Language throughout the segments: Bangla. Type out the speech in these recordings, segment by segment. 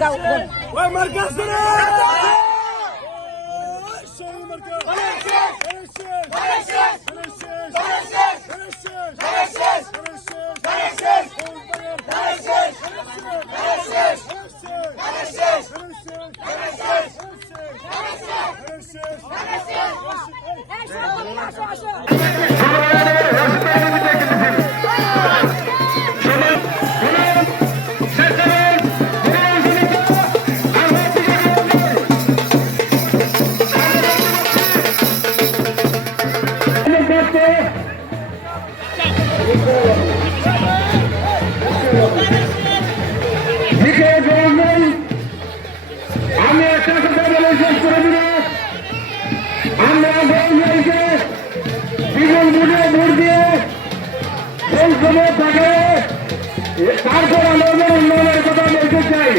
Vay markasını! Aşağı aşağı aşağı. আমি একটা কথা বলে শেষ করে দিব আমরা বঙ্গকে জীবন বুঝে ভোট দিয়ে সেই সময় থাকে তারপর আমাদের উন্নয়নের কথা বলতে চাই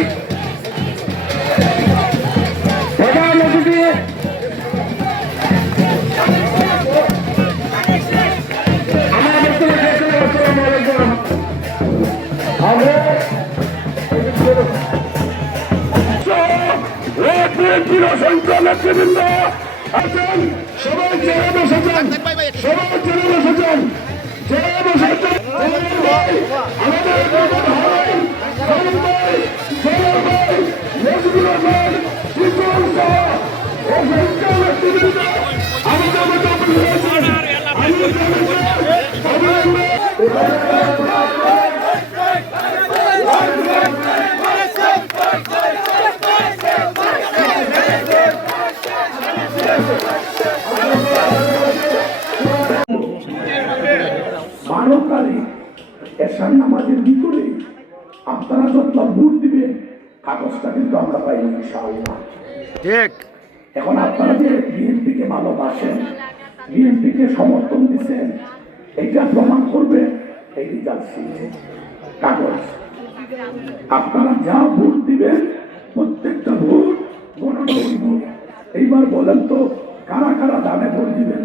নেতৃবৃন্দ আছেন সবাই জেলে বসেছেন সবাই বসেছেন বসেছেন আমাদের প্রধান ভাই ভাই নজরুল হাসান শিশুল সহ অসংখ্য নেতৃবৃন্দ আমাদের মধ্যে আমি তারিখ এসার নামাজের ভিতরে আপনারা যত ভোট দিবেন কাগজটা কিন্তু আমরা পাই ইনশাআল্লাহ। ঠিক। এখন আপনারা যে বিএনপিকে ভালোবাসেন বিএনপিকে সমর্থন দিচ্ছেন এইটা প্রমাণ করবে এই রেজাল্ট কাগজ। আপনারা যা ভোট দিবেন প্রত্যেকটা ভোট গণনা এইবার বলেন তো কারা কারা দামে ভোট দিবেন।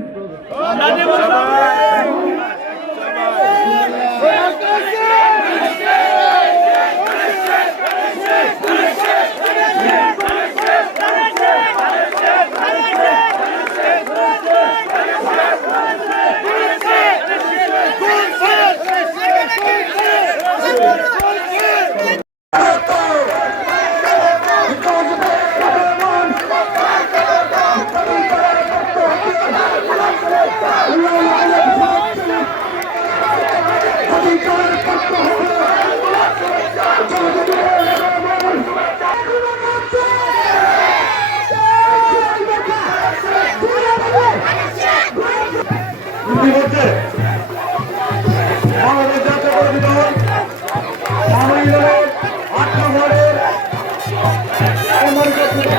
আমেরিকা থেকে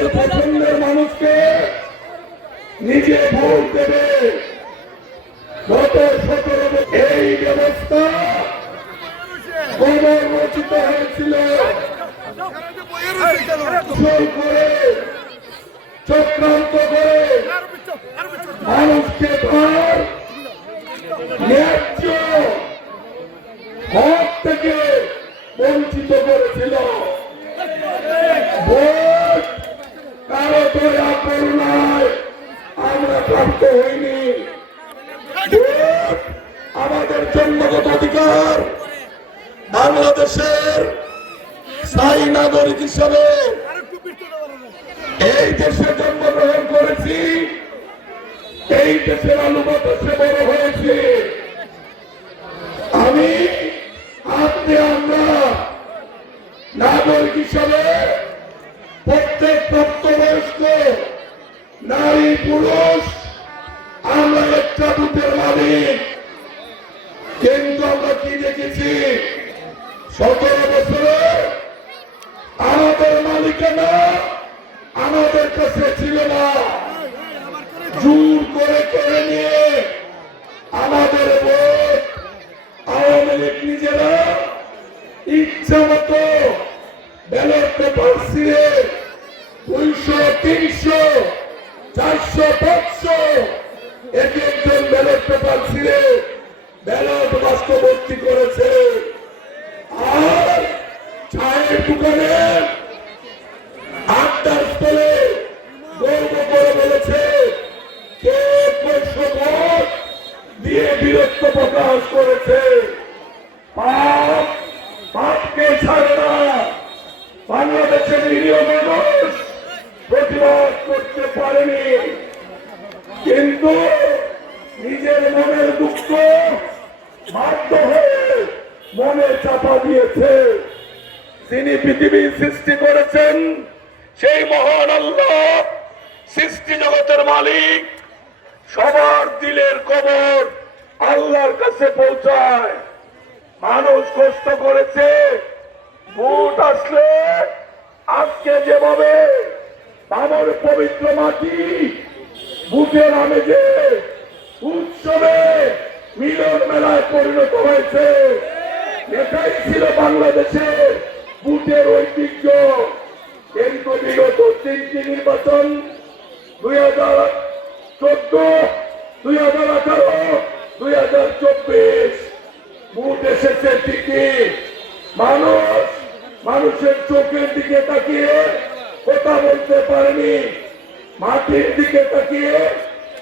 নিজের পছন্দের মানুষকে নিজে ভোট দেবে। গত সতেরো এই ব্যবস্থা পুনর্রচিত হয়েছিল। চক্রান্ত করে মানুষকে তার ন্যায্য হক থেকে বঞ্চিত করেছিল ভোট কারও দয়া করুণায় আমরা প্রাপ্ত হইনি আমাদের জন্মগত অধিকার বাংলাদেশের স্থায়ী নাগরিক হিসাবে এই দেশে জন্মগ্রহণ করেছি। এই দেশের আলু বাতাসে বড় হয়েছি। আমি আপনি আমরা নাগরিক হিসাবে প্রত্যেক প্রাপ্তবয়স্ক, নারী, পুরুষ একটা মালিক কিন্তু আমরা কি দেখেছি? সতেরো বছরে আমাদের মালিকানা আমাদের কাছে ছিল না। ব্যালট ভর্তি করেছে আর চায়ের দোকানে আড্ডার স্থলে গর্ব করে বলেছে কে পয়সা ভোট দিয়ে বীরত্ব প্রকাশ করেছে পাপ পাপকে ছাড়ে না বাংলাদেশের নিরীহ মানুষ প্রতিবাদ করতে পারেনি কিন্তু নিজের মনের দুঃখ বাধ্য হয়ে দিয়েছে। তিনি পৃথিবী সৃষ্টি করেছেন, সেই মহান আল্লাহ, সৃষ্টি জগতের মালিক, সবার দিলের কবর আল্লাহর কাছে পৌঁছায়। মানুষ কষ্ট করেছে, ভোট আসলে আজকে যেভাবে আমার পবিত্র মাটি বুটের আমেজে উৎসবে মিলন মেলায় পরিণত হয়েছে এটাই ছিল বাংলাদেশে বুটের ঐতিহ্য। কিন্তু বিগত তিনটি নির্বাচন দুই হাজার চোদ্দ, দুই হাজার আঠারো, দুই হাজার চব্বিশ। বুট এসেছে ঠিকই। মানুষ, মানুষের চোখের দিকে তাকিয়ে কথা বলতে পারেনি। মাটির দিকে তাকিয়ে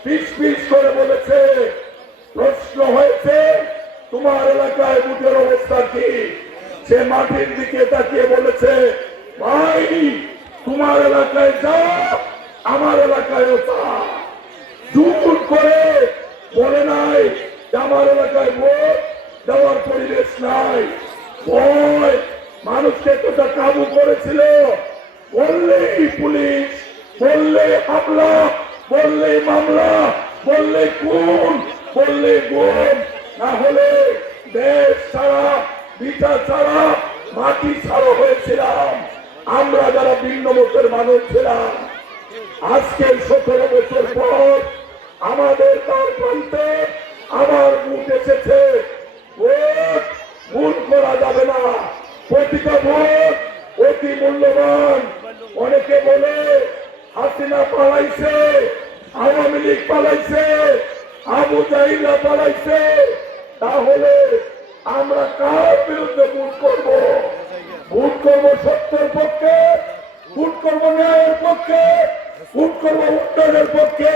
পিস পিস করে বলেছে। প্রশ্ন হয়েছে তোমার এলাকায় বুটের অবস্থা কি? সে মাটির দিকে তাকিয়ে বলেছে ভাই তোমার এলাকায় যা আমার এলাকায়ও তা জোর করে বলে নাই আমার এলাকায় ভোট দেওয়ার পরিবেশ নাই। ভয়, মানুষকে কোথা কাবু করেছিল? বললেই পুলিশ বললে হামলা বললে মামলা বললে খুন বললে গুম। না হলে দেশ ছাড়া, বিচার ছাড়া, মাটি ছাড়া হয়েছিলাম। আমরা যারা ভিন্ন মতের মানুষ ছিলাম আজকে সতেরো বছর পর আমাদের তার প্রান্তে আমার ভোট এসেছে। ভুল করা যাবে না। প্রতিটা ভোট অতি মূল্যবান। অনেকে বলে, হাসিনা পালাইছে, আওয়ামী লীগ পালাইছে, আবু জাহিলা পালাইছে। তাহলে আমরা কার বিরুদ্ধে ভোট করব? ভোট করব সত্যের পক্ষে, ভোট করব ন্যায়ের পক্ষে, ভোট করব উন্নয়নের পক্ষে?